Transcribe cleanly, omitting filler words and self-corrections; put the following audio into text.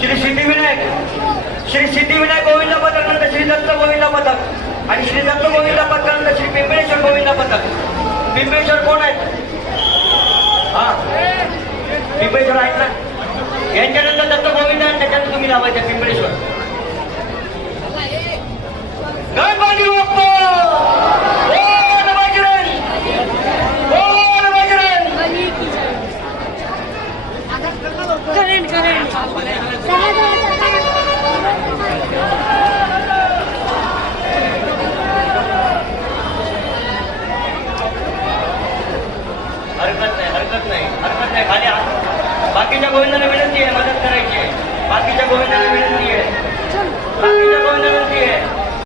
श्री सिद्धिविनायक श्री सिद्धिविनायक गोविंद पथक नंतर श्री दत्त गोविंद पथक आणि श्री दत्त गोविंद पथकानंतर श्री पिंपळेश्वर गोविंद पथक. पिंपळेश्वर कोण आहेत? हा पिंपळेश्वर आहेत ना. यांच्यानंतर दत्त गोविंद आणि त्याच्यानंतर तुम्ही लावायचं पिंपळेश्वर.